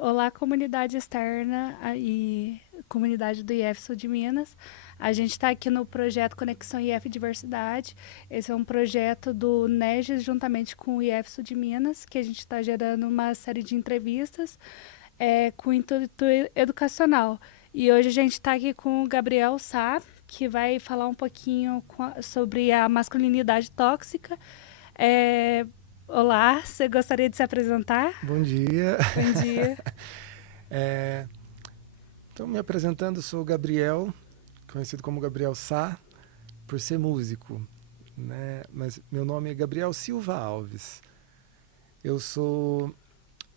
Olá, comunidade externa e comunidade do IF Sul de Minas. A gente está aqui no projeto Conexão IF Diversidade. Esse é um projeto do NEGES juntamente com o IF Sul de Minas, que a gente está gerando uma série de entrevistas com intuito educacional. E hoje a gente está aqui com o Gabriel Sá, que vai falar um pouquinho sobre a masculinidade tóxica. É, Olá, você gostaria de se apresentar? Bom dia. Bom dia. Então, me apresentando, sou o Gabriel, conhecido como Gabriel Sá, por ser músico, né? Mas meu nome é Gabriel Silva Alves. Eu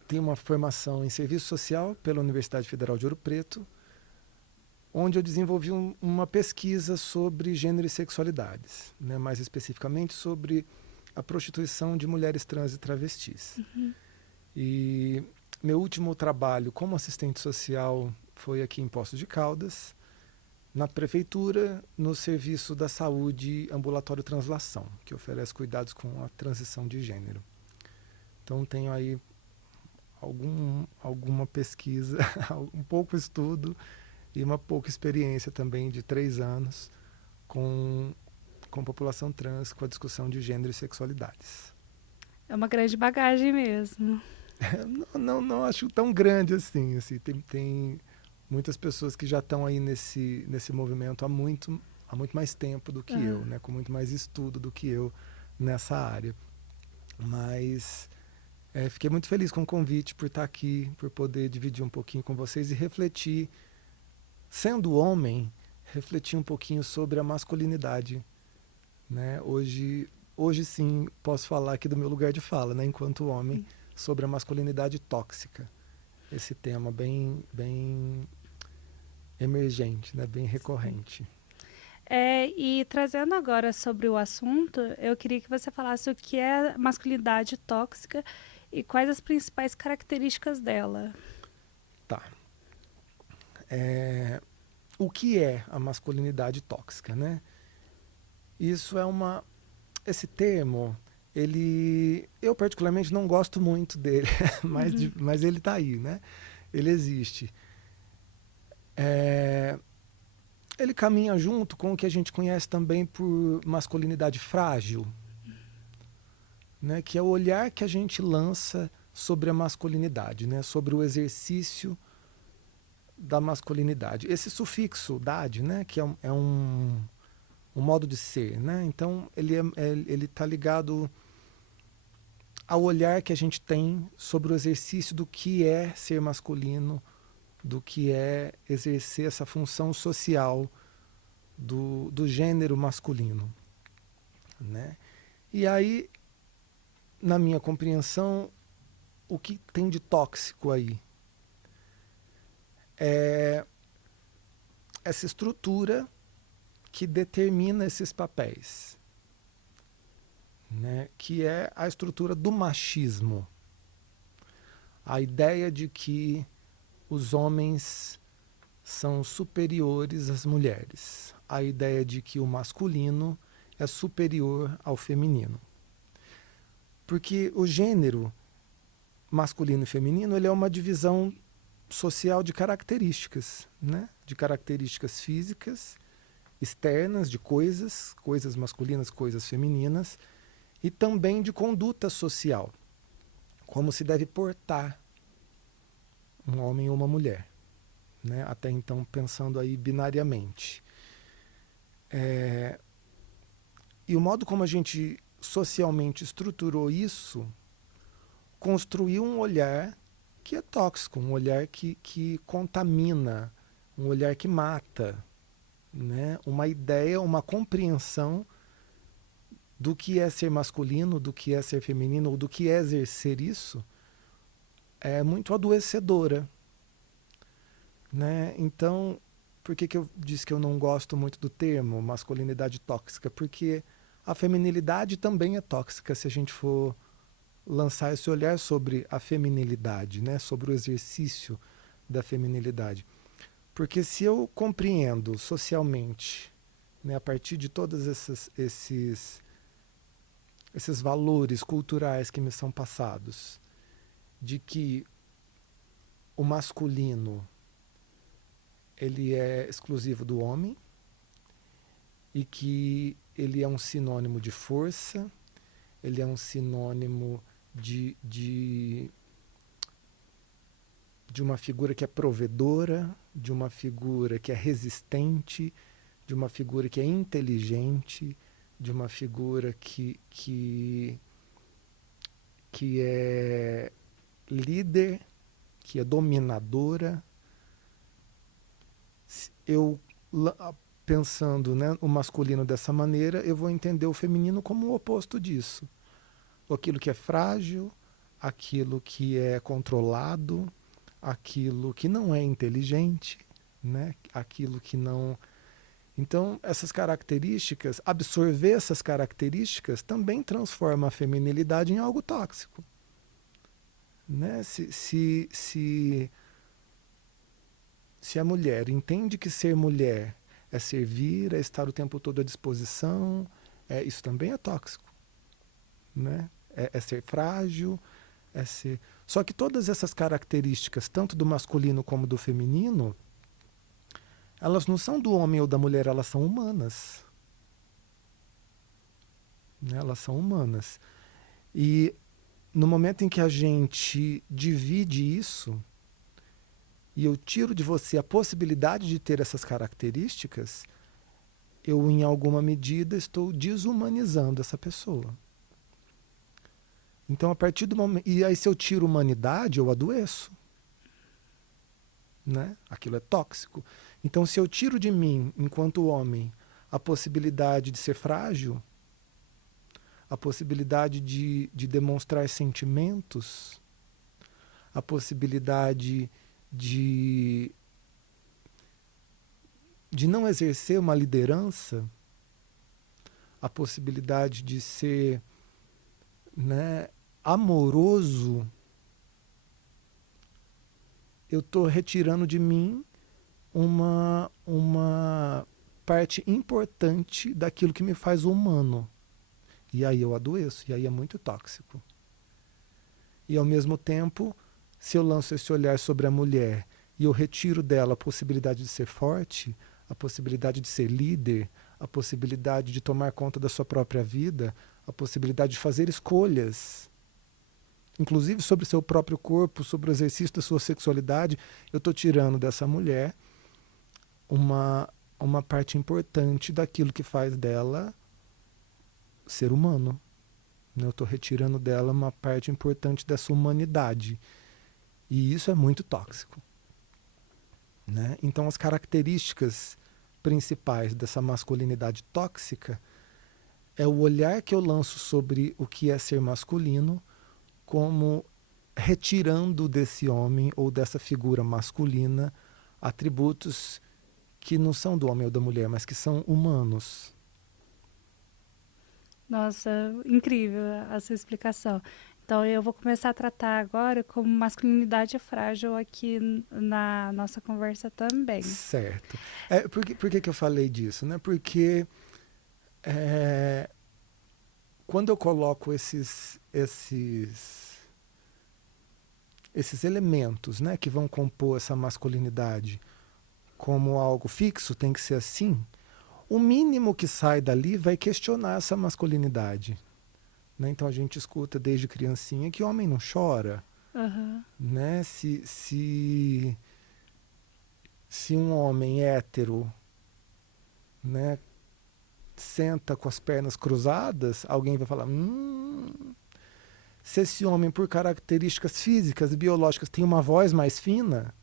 tenho uma formação em serviço social pela Universidade Federal de Ouro Preto, onde eu desenvolvi uma pesquisa sobre gênero e sexualidades, né? Mais especificamente sobre a prostituição de mulheres trans e travestis. E meu último trabalho como assistente social foi aqui em Poços de Caldas, na prefeitura, no serviço da saúde ambulatório translação, que oferece cuidados com a transição de gênero. Então tenho aí alguma pesquisa, um pouco estudo e uma pouca experiência também de 3 anos com população trans, com a discussão de gênero e sexualidades. É uma grande bagagem mesmo. Não acho tão grande assim, tem muitas pessoas que já estão aí nesse movimento há muito mais tempo do que eu, né? Com muito mais estudo do que eu nessa área. Mas fiquei muito feliz com o convite por estar aqui, por poder dividir um pouquinho com vocês e refletir, sendo homem, refletir um pouquinho sobre a masculinidade, né? Hoje sim posso falar aqui do meu lugar de fala, né? Enquanto homem, sobre a masculinidade tóxica. Esse tema bem emergente, né? Bem recorrente. E trazendo agora sobre o assunto, eu queria que você falasse o que é masculinidade tóxica e quais as principais características dela. Tá. O que é a masculinidade tóxica, né? Isso esse termo, eu particularmente não gosto muito dele, mas ele está aí, né? Ele existe. Ele caminha junto com o que a gente conhece também por masculinidade frágil, né? Que é o olhar que a gente lança sobre a masculinidade, né? Sobre o exercício da masculinidade. Esse sufixo "dade", né? Que é um modo de ser, né? Então ele está ligado ao olhar que a gente tem sobre o exercício do que é ser masculino, do que é exercer essa função social do gênero masculino, né? E aí, na minha compreensão, o que tem de tóxico aí é essa estrutura que determina esses papéis, né? Que é a estrutura do machismo. A ideia de que os homens são superiores às mulheres. A ideia de que o masculino é superior ao feminino. Porque o gênero masculino e feminino ele é uma divisão social de características, né? De características físicas, externas, de coisas masculinas, coisas femininas, e também de conduta social, como se deve portar um homem ou uma mulher, né? Até então pensando aí binariamente. E o modo como a gente socialmente estruturou isso construiu um olhar que é tóxico, um olhar que contamina, um olhar que mata, né? Uma ideia, uma compreensão do que é ser masculino, do que é ser feminino, ou do que é exercer isso, é muito adoecedora, né? Então, por que eu disse que eu não gosto muito do termo masculinidade tóxica? Porque a feminilidade também é tóxica se a gente for lançar esse olhar sobre a feminilidade, né? Sobre o exercício da feminilidade. Porque se eu compreendo socialmente, né, a partir de todos esses valores culturais que me são passados, de que o masculino ele é exclusivo do homem e que ele é um sinônimo de força, ele é um sinônimo de uma figura que é provedora, de uma figura que é resistente, de uma figura que é inteligente, de uma figura que é líder, que é dominadora. Eu, pensando, né, o masculino dessa maneira, eu vou entender o feminino como o oposto disso. Aquilo que é frágil, aquilo que é controlado, aquilo que não é inteligente, né? Aquilo que não... Então, essas características, absorver essas características também transforma a feminilidade em algo tóxico. Né? Se a mulher entende que ser mulher é servir, é estar o tempo todo à disposição, isso também é tóxico. Né? É ser frágil, é ser... Só que todas essas características, tanto do masculino como do feminino, elas não são do homem ou da mulher, elas são humanas. Né? Elas são humanas. E no momento em que a gente divide isso, e eu tiro de você a possibilidade de ter essas características, eu, em alguma medida, estou desumanizando essa pessoa. Então, a partir do momento... E aí, se eu tiro humanidade, eu adoeço. Né? Aquilo é tóxico. Então, se eu tiro de mim, enquanto homem, a possibilidade de ser frágil, a possibilidade de demonstrar sentimentos, a possibilidade de não exercer uma liderança, a possibilidade de ser, né, amoroso, eu estou retirando de mim uma parte importante daquilo que me faz humano. E aí eu adoeço, e aí é muito tóxico. E ao mesmo tempo, se eu lanço esse olhar sobre a mulher e eu retiro dela a possibilidade de ser forte, a possibilidade de ser líder, a possibilidade de tomar conta da sua própria vida, a possibilidade de fazer escolhas, inclusive sobre o seu próprio corpo, sobre o exercício da sua sexualidade, eu estou tirando dessa mulher uma parte importante daquilo que faz dela ser humano. Eu estou retirando dela uma parte importante dessa humanidade. E isso é muito tóxico. Né? Então, as características principais dessa masculinidade tóxica é o olhar que eu lanço sobre o que é ser masculino, como retirando desse homem ou dessa figura masculina atributos que não são do homem ou da mulher, mas que são humanos. Nossa, incrível a sua explicação. Então, eu vou começar a tratar agora como masculinidade frágil aqui na nossa conversa também. Certo. Por que eu falei disso? Né? Porque quando eu coloco esses elementos, né, que vão compor essa masculinidade como algo fixo, tem que ser assim, o mínimo que sai dali vai questionar essa masculinidade. Né? Então a gente escuta desde criancinha que homem não chora. Uhum. Né? Se um homem hétero, né, senta com as pernas cruzadas, alguém vai falar: se esse homem, por características físicas e biológicas, tem uma voz mais fina,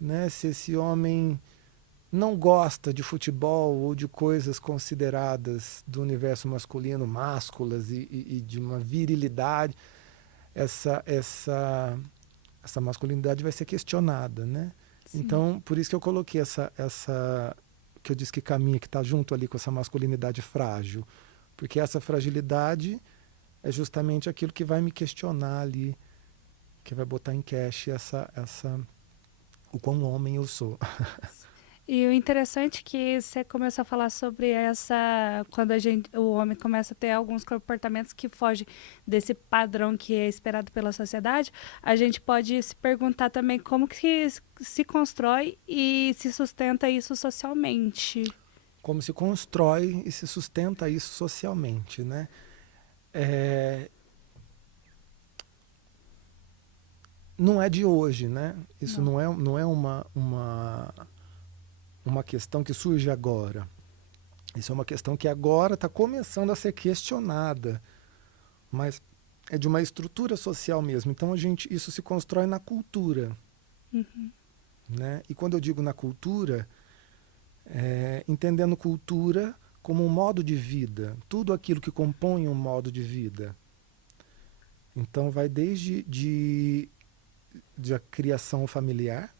né, se esse homem não gosta de futebol ou de coisas consideradas do universo masculino, másculas e de uma virilidade, essa masculinidade vai ser questionada, né? Sim. Então, por isso que eu coloquei essa que eu disse que caminha, que está junto ali com essa masculinidade frágil, porque essa fragilidade é justamente aquilo que vai me questionar ali, que vai botar em cache o quão homem eu sou. E o interessante é que você começou a falar sobre essa, quando o homem começa a ter alguns comportamentos que fogem desse padrão que é esperado pela sociedade, a gente pode se perguntar também como que se constrói e se sustenta isso socialmente. Como se constrói e se sustenta isso socialmente, né? É, não é de hoje, né? Isso Não. não é uma questão que surge agora. Isso é uma questão que agora está começando a ser questionada, mas é de uma estrutura social mesmo. Então isso se constrói na cultura, Uhum. né? E quando eu digo na cultura, entendendo cultura como um modo de vida, tudo aquilo que compõe um modo de vida. Então vai desde de a criação familiar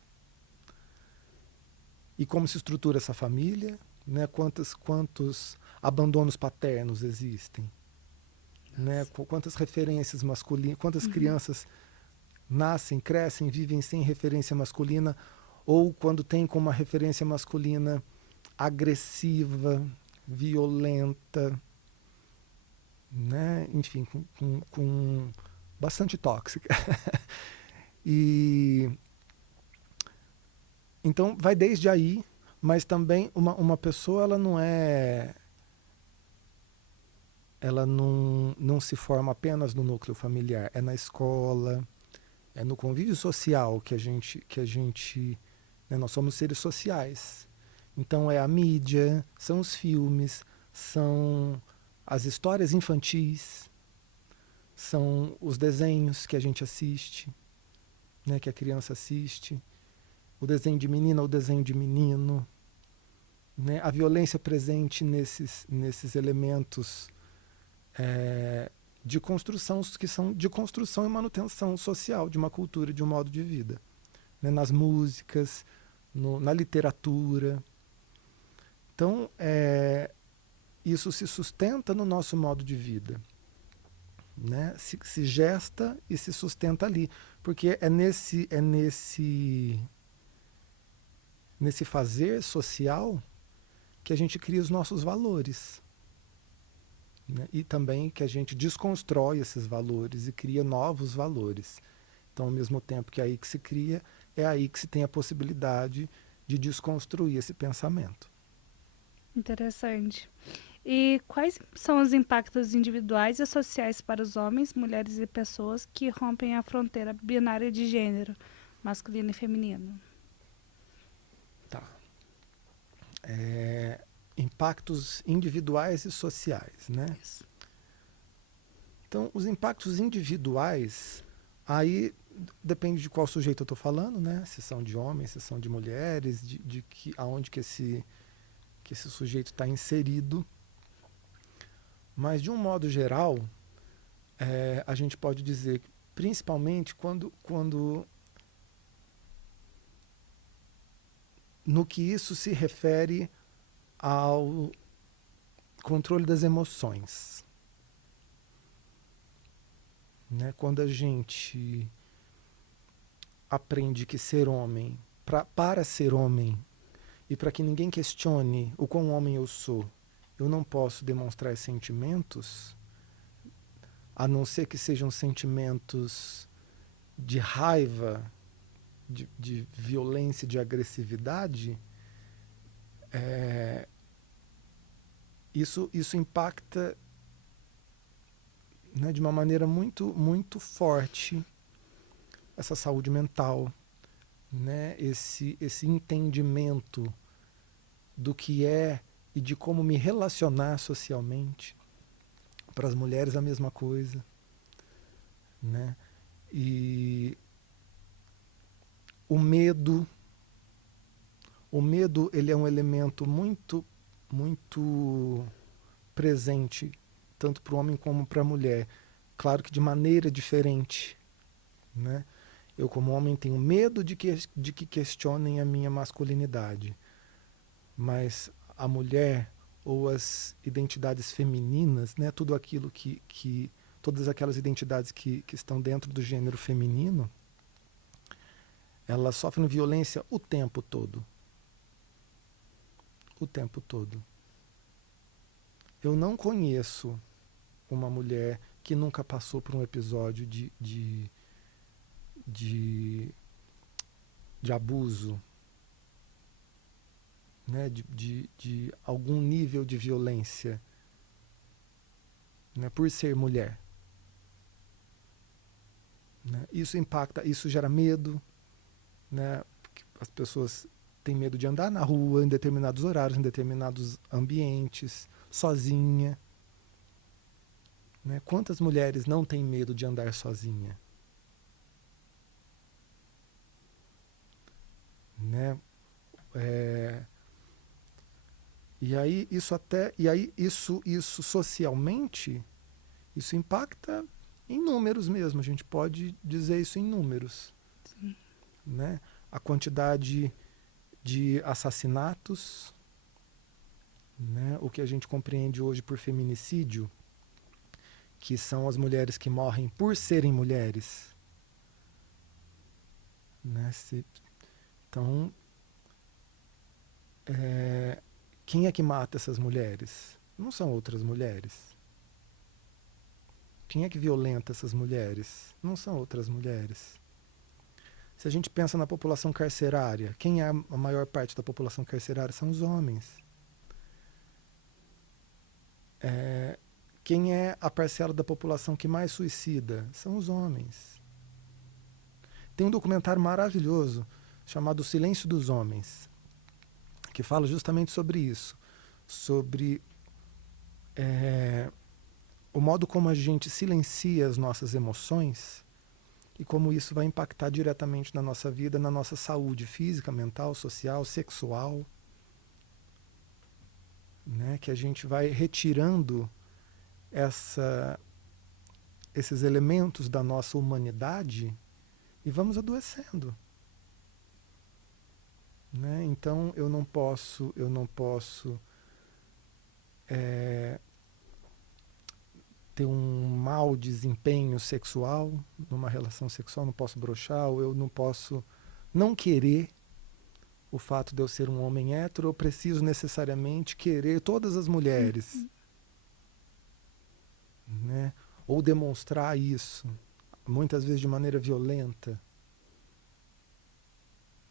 e como se estrutura essa família, né? Quantos abandonos paternos existem, né? Quantas referências masculinas, quantas Uhum. crianças nascem, crescem, vivem sem referência masculina, ou quando tem como uma referência masculina agressiva, violenta, né? Enfim, com bastante tóxica. E então vai desde aí, mas também uma pessoa ela não se forma apenas no núcleo familiar, é na escola, é no convívio social que a gente, né, nós somos seres sociais. Então é a mídia, são os filmes, são as histórias infantis, são os desenhos que a gente assiste, né, que a criança assiste, o desenho de menina, o desenho de menino, né, a violência presente nesses elementos de construção, que são de construção e manutenção social de uma cultura, de um modo de vida, né, nas músicas, na literatura. Então, isso se sustenta no nosso modo de vida, né? Se gesta e se sustenta ali, porque nesse fazer social que a gente cria os nossos valores, né? E também que a gente desconstrói esses valores e cria novos valores. Então, ao mesmo tempo que é aí que se cria, é aí que se tem a possibilidade de desconstruir esse pensamento. Interessante. E quais são os impactos individuais e sociais para os homens, mulheres e pessoas que rompem a fronteira binária de gênero, masculino e feminino? Tá. Impactos individuais e sociais, né? Isso. Então, os impactos individuais, aí depende de qual sujeito eu estou falando, né? Se são de homens, se são de mulheres, aonde que esse sujeito está inserido. Mas, de um modo geral, a gente pode dizer que, principalmente quando no que isso se refere ao controle das emoções, né? Quando a gente aprende que ser homem, para ser homem e para que ninguém questione o quão homem eu sou, eu não posso demonstrar sentimentos, a não ser que sejam sentimentos de raiva, de violência, de agressividade. Isso impacta, né, de uma maneira muito, muito forte essa saúde mental, né, esse entendimento do que é e de como me relacionar socialmente. Para as mulheres a mesma coisa, né? E o medo, ele é um elemento muito, muito presente tanto para o homem como para a mulher. Claro que de maneira diferente, né? Eu como homem tenho medo de que questionem a minha masculinidade, mas a mulher ou as identidades femininas, né, tudo aquilo todas aquelas identidades que estão dentro do gênero feminino, elas sofrem violência o tempo todo, o tempo todo. Eu não conheço uma mulher que nunca passou por um episódio de, de abuso, né? De algum nível de violência, né? Por ser mulher. Né? Isso impacta, isso gera medo, né? As pessoas têm medo de andar na rua em determinados horários, em determinados ambientes, sozinha. Né? Quantas mulheres não têm medo de andar sozinha? Né? E aí isso socialmente, isso impacta em números mesmo. A gente pode dizer isso em números. Sim. Né? A quantidade de assassinatos, né? O que a gente compreende hoje por feminicídio, que são as mulheres que morrem por serem mulheres. Né? Então, quem é que mata essas mulheres? Não são outras mulheres. Quem é que violenta essas mulheres? Não são outras mulheres. Se a gente pensa na população carcerária, quem é a maior parte da população carcerária? São os homens. Quem é a parcela da população que mais suicida? São os homens. Tem um documentário maravilhoso chamado O Silêncio dos Homens, que fala justamente sobre isso, sobre o modo como a gente silencia as nossas emoções e como isso vai impactar diretamente na nossa vida, na nossa saúde física, mental, social, sexual. Né? Que a gente vai retirando esses elementos da nossa humanidade e vamos adoecendo. Né? Então eu não posso ter um mau desempenho sexual numa relação sexual, não posso broxar, ou eu não posso não querer o fato de eu ser um homem hétero, eu preciso necessariamente querer todas as mulheres. Né? Ou demonstrar isso, muitas vezes de maneira violenta.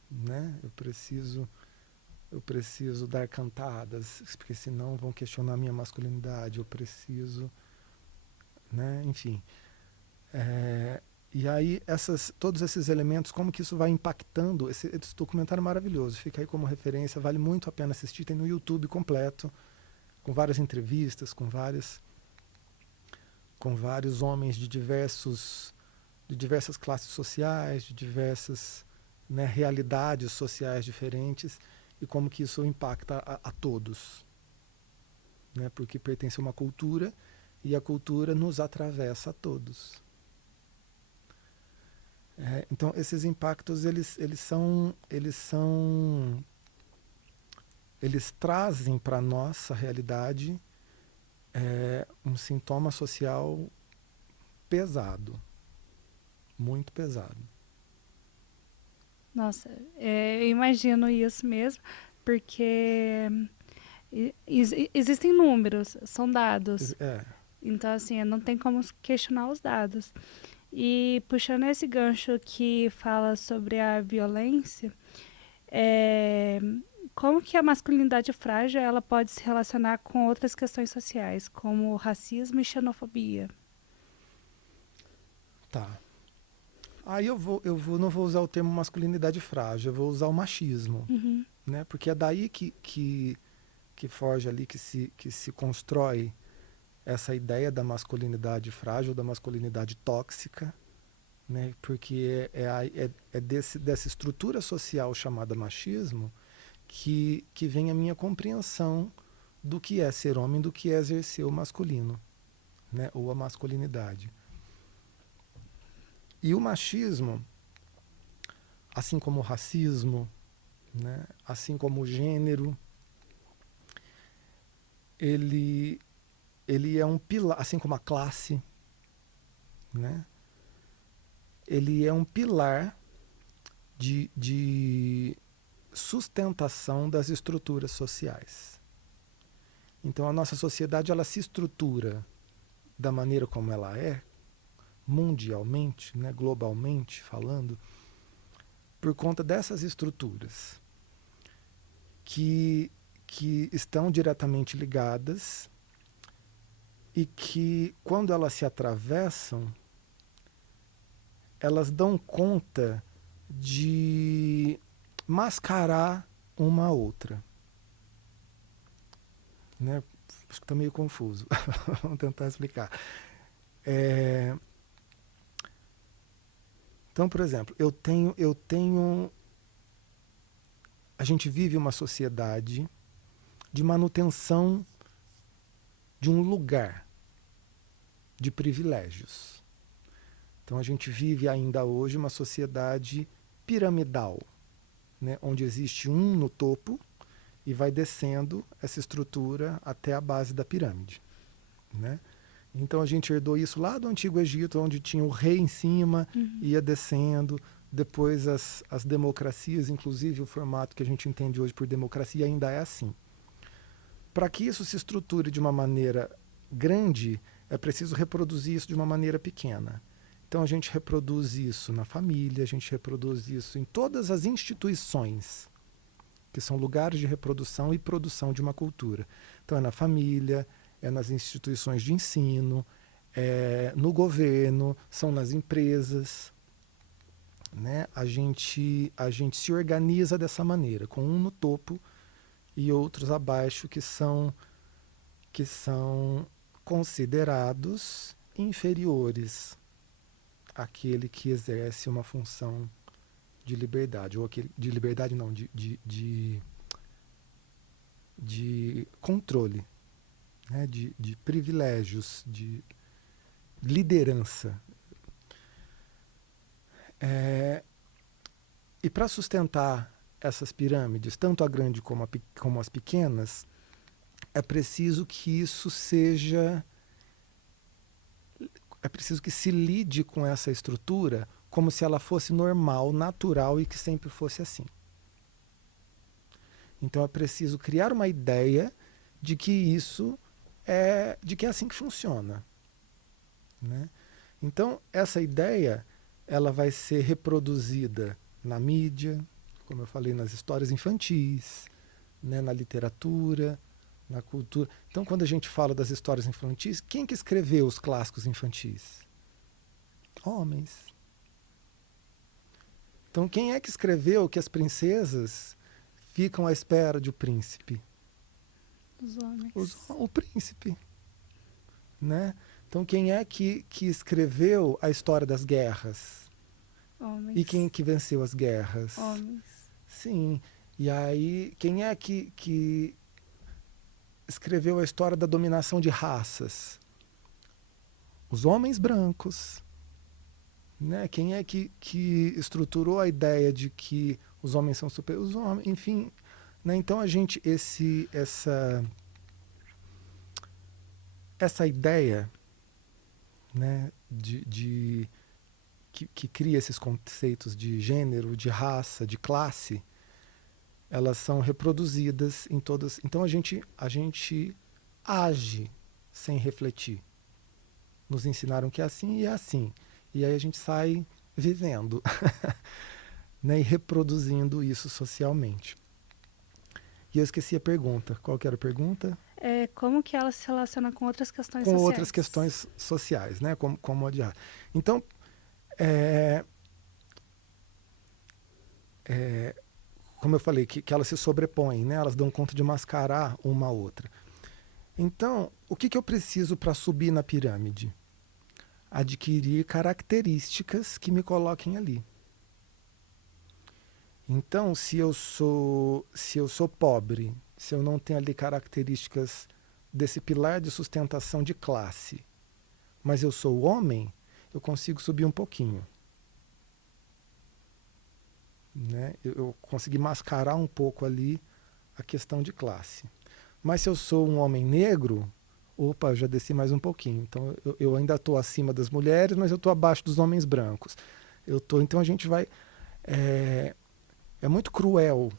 Né? Eu preciso dar cantadas, porque senão vão questionar a minha masculinidade. Eu preciso, né? Enfim. E aí todos esses elementos, como que isso vai impactando? Esse documentário é maravilhoso, fica aí como referência, vale muito a pena assistir, tem no YouTube completo, com várias entrevistas, com vários homens de diversas classes sociais, de diversas, né, realidades sociais diferentes, e como que isso impacta a todos. Né? Porque pertence a uma cultura, e a cultura nos atravessa a todos. Então esses impactos eles trazem para a nossa realidade um sintoma social pesado, muito pesado. Nossa, eu imagino isso mesmo, porque existem números, são dados. Então, assim, não tem como questionar os dados. E puxando esse gancho que fala sobre a violência, como que a masculinidade frágil ela pode se relacionar com outras questões sociais, como racismo e xenofobia? Tá. Aí eu não vou usar o termo masculinidade frágil, eu vou usar o machismo. Uhum. Né? Porque é daí que forja ali, que se constrói essa ideia da masculinidade frágil, da masculinidade tóxica, né? Porque dessa estrutura social chamada machismo que vem a minha compreensão do que é ser homem, do que é exercer o masculino, né? Ou a masculinidade. E o machismo, assim como o racismo, né? Assim como o gênero, ele é um pilar, assim como a classe, né? Ele é um pilar de sustentação das estruturas sociais. Então, a nossa sociedade ela se estrutura da maneira como ela é, mundialmente, né, globalmente falando, por conta dessas estruturas que estão diretamente ligadas e que, quando elas se atravessam, elas dão conta de mascarar uma a outra. Né? Acho que está meio confuso. Vamos tentar explicar. Então, por exemplo, a gente vive uma sociedade de manutenção de um lugar de privilégios. Então, a gente vive ainda hoje uma sociedade piramidal, né, onde existe um no topo e vai descendo essa estrutura até a base da pirâmide, né? Então a gente herdou isso lá do Antigo Egito, onde tinha o rei em cima, ia descendo. Depois as democracias, inclusive o formato que a gente entende hoje por democracia, ainda é assim. Para que isso se estruture de uma maneira grande, é preciso reproduzir isso de uma maneira pequena. Então a gente reproduz isso na família, a gente reproduz isso em todas as instituições, que são lugares de reprodução e produção de uma cultura. Então é na família, é nas instituições de ensino, é no governo, são nas empresas. Né? A gente se organiza dessa maneira, com um no topo e outros abaixo que são considerados inferiores àquele que exerce uma função de liberdade, ou aquele, de liberdade não, de controle, né? de privilégios, de liderança. E para sustentar essas pirâmides, tanto a grande como as pequenas, é preciso que isso seja... É preciso que se lide com essa estrutura como se ela fosse normal, natural e que sempre fosse assim. Então é preciso criar uma ideia de que isso de que é assim que funciona. Né? Então essa ideia ela vai ser reproduzida na mídia, como eu falei, nas histórias infantis, né, na literatura, na cultura. Então, quando a gente fala das histórias infantis, quem que escreveu os clássicos infantis? Homens. Então, quem é que escreveu que as princesas ficam à espera de um príncipe? Os homens. O príncipe. Né? Então, quem é que escreveu a história das guerras? Homens. E quem que venceu as guerras? Homens. Sim. E aí, quem é que escreveu a história da dominação de raças? Os homens brancos. Né? Quem é que estruturou a ideia de que os homens são superiores? Os homens, enfim. Né? Então, a gente, essa ideia, né, que cria esses conceitos de gênero, de raça, de classe, elas são reproduzidas em todas. Então a gente age sem refletir. Nos ensinaram que é assim e é assim. E aí a gente sai vivendo, né, e reproduzindo isso socialmente. E eu esqueci a pergunta. Qual que era a pergunta? Como que ela se relaciona com outras questões sociais? Com sociais? outras questões sociais, né? Como odiar. Então, como eu falei, que elas se sobrepõem, né? Elas dão conta de mascarar uma a outra. Então, o que eu preciso para subir na pirâmide? Adquirir características que me coloquem ali. Então, se eu sou pobre, se eu não tenho ali características desse pilar de sustentação de classe, mas eu sou homem, eu consigo subir um pouquinho. Né? Eu consegui mascarar um pouco ali a questão de classe. Mas se eu sou um homem negro, opa, já desci mais um pouquinho. Então eu ainda estou acima das mulheres, mas eu estou abaixo dos homens brancos. Então a gente vai... É muito cruel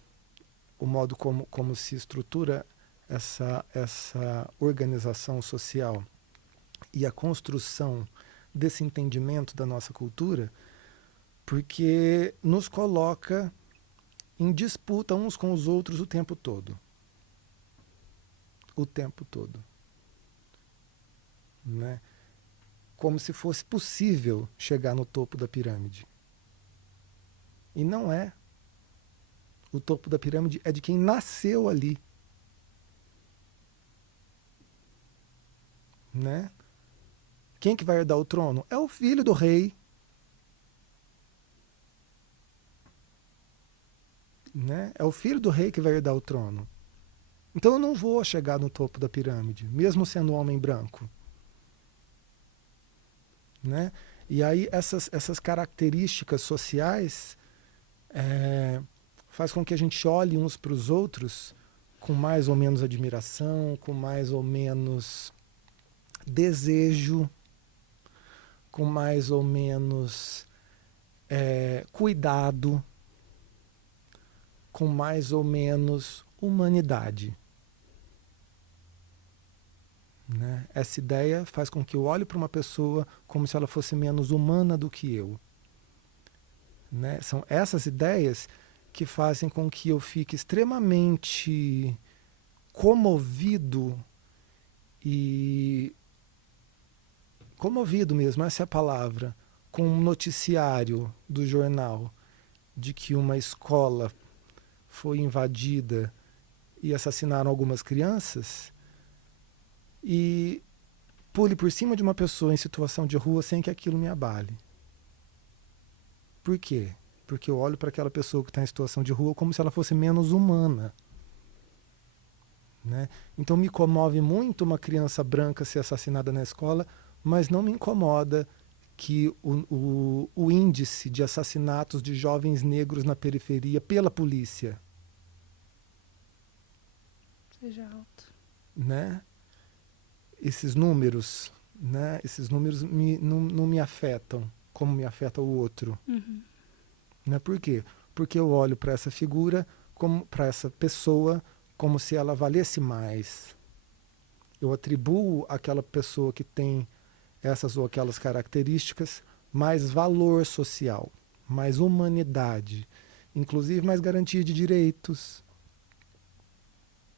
o modo como se estrutura essa organização social e a construção desse entendimento da nossa cultura, porque nos coloca em disputa uns com os outros o tempo todo. O tempo todo. Né? Como se fosse possível chegar no topo da pirâmide. E não é. O topo da pirâmide é de quem nasceu ali. Né? Quem que vai herdar o trono? É o filho do rei. Né? É o filho do rei que vai herdar o trono. Então eu não vou chegar no topo da pirâmide, mesmo sendo um homem branco. Né? E aí essas características sociais faz com que a gente olhe uns para os outros com mais ou menos admiração, com mais ou menos desejo, com mais ou menos cuidado, com mais ou menos humanidade. Né? Essa ideia faz com que eu olhe para uma pessoa como se ela fosse menos humana do que eu. Né? São essas ideias que fazem com que eu fique extremamente comovido mesmo, essa é a palavra, com um noticiário do jornal de que uma escola foi invadida e assassinaram algumas crianças, e pule por cima de uma pessoa em situação de rua sem que aquilo me abale. Por quê? Porque eu olho para aquela pessoa que está em situação de rua como se ela fosse menos humana. Né? Então me comove muito uma criança branca ser assassinada na escola, mas não me incomoda que o índice de assassinatos de jovens negros na periferia pela polícia seja alto. Né? Esses números não me afetam como me afeta o outro. Uhum. Né? Por quê? Porque eu olho para essa figura, para essa pessoa, como se ela valesse mais. Eu atribuo àquela pessoa que tem essas ou aquelas características mais valor social, mais humanidade, inclusive mais garantia de direitos.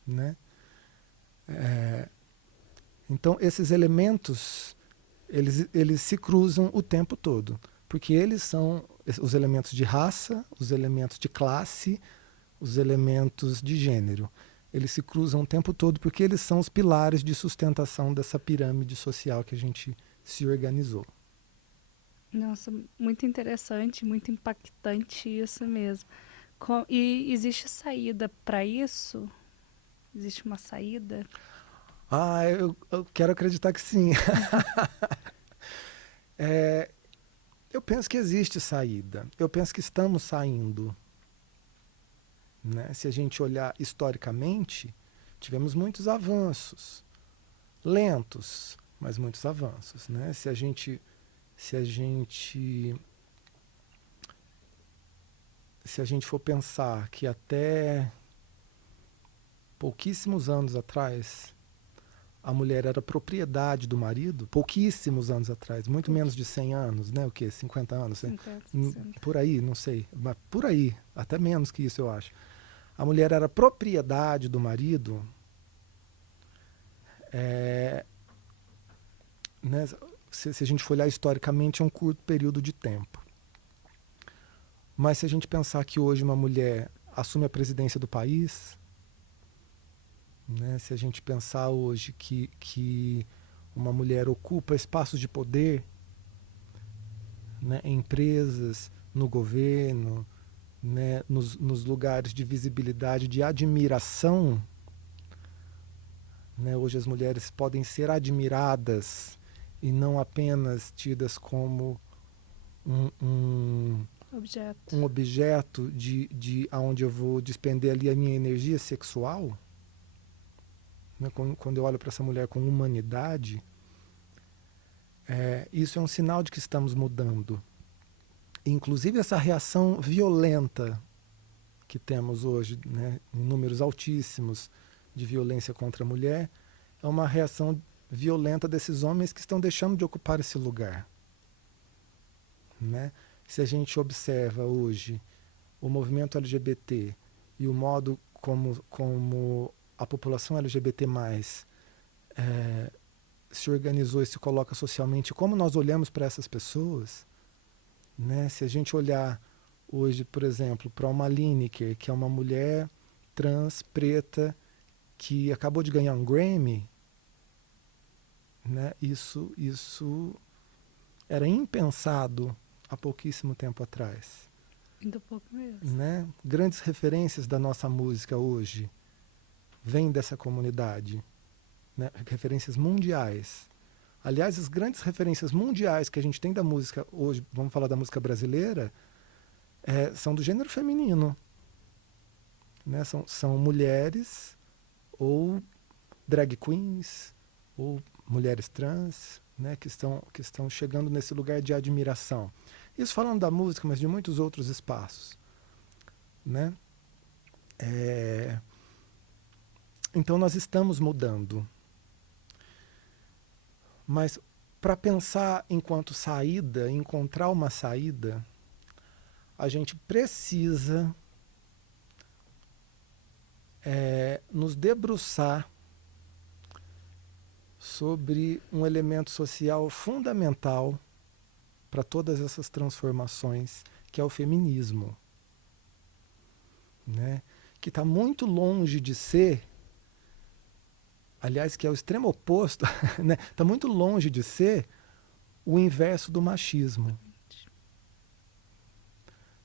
Né? Então, esses elementos, eles se cruzam o tempo todo, porque eles são os elementos de raça, os elementos de classe, os elementos de gênero. Eles se cruzam o tempo todo porque eles são os pilares de sustentação dessa pirâmide social que a gente se organizou. Nossa, muito interessante, muito impactante isso mesmo. E existe saída para isso? Existe uma saída? Eu quero acreditar que sim. Eu penso que existe saída. Eu penso que estamos saindo. Né? Se a gente olhar historicamente, tivemos muitos avanços. Lentos, mas muitos avanços. Né? Se a gente for pensar que até pouquíssimos anos atrás a mulher era propriedade do marido, pouquíssimos anos atrás, muito menos de 100 anos, né? O quê? 50 anos? 50, por aí, não sei, mas por aí, até menos que isso eu acho. A mulher era propriedade do marido, né? Se a gente for olhar historicamente, é um curto período de tempo. Mas se a gente pensar que hoje uma mulher assume a presidência do país, né? Se a gente pensar hoje que uma mulher ocupa espaços de poder, né? Em empresas, no governo, né? Nos lugares de visibilidade, de admiração, né? Hoje as mulheres podem ser admiradas e não apenas tidas como um objeto de onde eu vou despender ali a minha energia sexual. Né? Quando eu olho para essa mulher com humanidade, isso é um sinal de que estamos mudando. Inclusive essa reação violenta que temos hoje, né, em números altíssimos de violência contra a mulher, é uma reação violenta desses homens que estão deixando de ocupar esse lugar, né? Se a gente observa hoje o movimento LGBT e o modo como a população LGBT+, se organizou e se coloca socialmente, como nós olhamos para essas pessoas, né? Se a gente olhar hoje, por exemplo, para uma Lineker, que é uma mulher trans, preta, que acabou de ganhar um Grammy, né? Isso era impensado há pouquíssimo tempo atrás. Muito pouco mesmo. Né? Grandes referências da nossa música hoje vêm dessa comunidade, né? Referências mundiais. Aliás, as grandes referências mundiais que a gente tem da música hoje, vamos falar da música brasileira, são do gênero feminino, né? São mulheres ou drag queens ou mulheres trans, né? que estão chegando nesse lugar de admiração. Isso falando da música, mas de muitos outros espaços, né? Então nós estamos mudando. Mas para pensar enquanto saída, encontrar uma saída, a gente precisa nos debruçar sobre um elemento social fundamental para todas essas transformações, que é o feminismo, né? Que está muito longe de ser, aliás, que é o extremo oposto, né? Está muito longe de ser o inverso do machismo.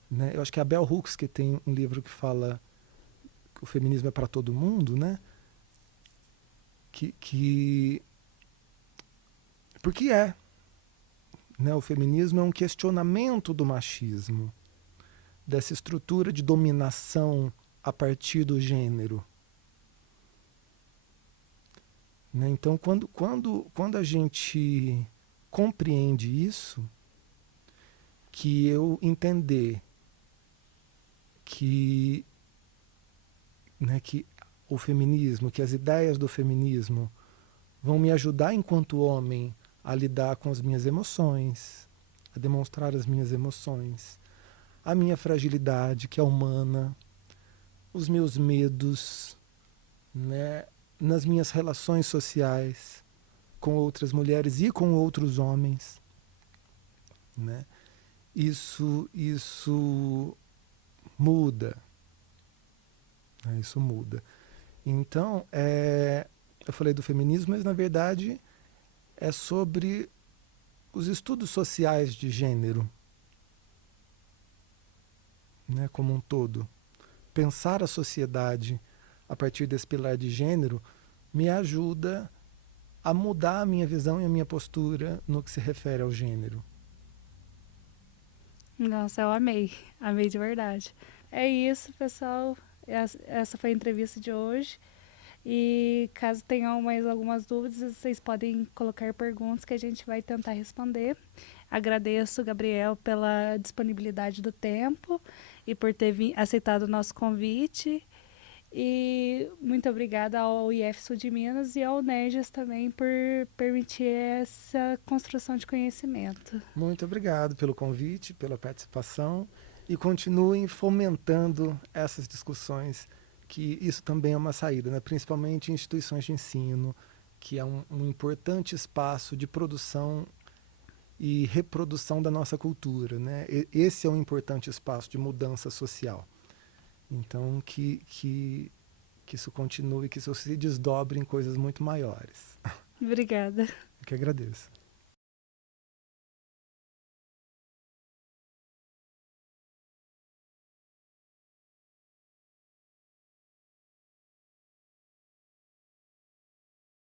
Né? Eu acho que a Bell Hooks, que tem um livro que fala que o feminismo é para todo mundo, né? Porque né? O feminismo é um questionamento do machismo, dessa estrutura de dominação a partir do gênero. Né? Então, quando a gente compreende isso, que eu entender que o feminismo, que as ideias do feminismo vão me ajudar enquanto homem a lidar com as minhas emoções, a demonstrar as minhas emoções, a minha fragilidade, que é humana, os meus medos, né, nas minhas relações sociais com outras mulheres e com outros homens, né? Isso muda. Né? Isso muda. Então, eu falei do feminismo, mas na verdade é sobre os estudos sociais de gênero, né, como um todo. Pensar a sociedade a partir desse pilar de gênero me ajuda a mudar a minha visão e a minha postura no que se refere ao gênero. Nossa, eu amei. Amei de verdade. É isso, pessoal. Essa foi a entrevista de hoje. E caso tenham mais algumas dúvidas, vocês podem colocar perguntas que a gente vai tentar responder. Agradeço, Gabriel, pela disponibilidade do tempo e por ter aceitado o nosso convite. E muito obrigada ao IF Sul de Minas e ao NERJAS também por permitir essa construção de conhecimento. Muito obrigado pelo convite, pela participação e continuem fomentando essas discussões, que isso também é uma saída, né? Principalmente em instituições de ensino, que é um importante espaço de produção e reprodução da nossa cultura, né? Esse é um importante espaço de mudança social. Então, que isso continue, que isso se desdobre em coisas muito maiores. Obrigada. Eu que agradeço.